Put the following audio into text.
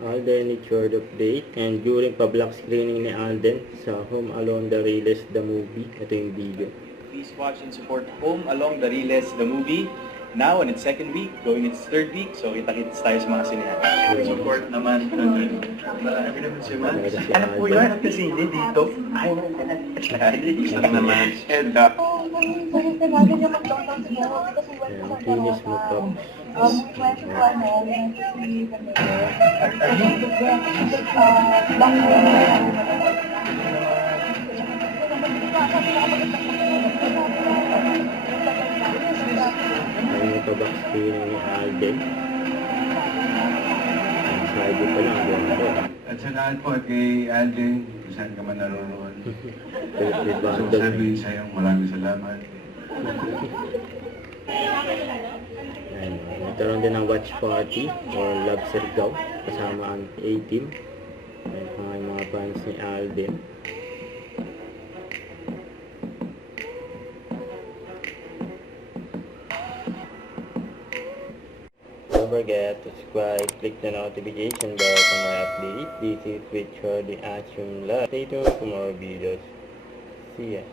Alden Richard update. And during pa-block screening ni Alden sa Home Alone the Realest the Movie, ito yung video. Please watch and support Home Along the Realest the Movie. Now in its second week, going its third week, so kita-kits tayo sa mga sinehan. Support naman. Marami naman si Man. Ano po yun? Kasi hindi dito. Ay, isang naman. And Kinis mo to. Ayun yung pa-block screening ni Alden. Slide pa lang. Ganda. At sa lahat po kay Alden, kung saan ka man naroon. So sabihin sa'yo, maraming salamat. Ayan, nagkaroon din ng watch party or love surgaw kasama ang A-team. Ayan, mga fans ni Alden. Don't forget to subscribe, click the notification bell for more updates. This is Richard the Action Live. Stay tuned for more videos. See ya.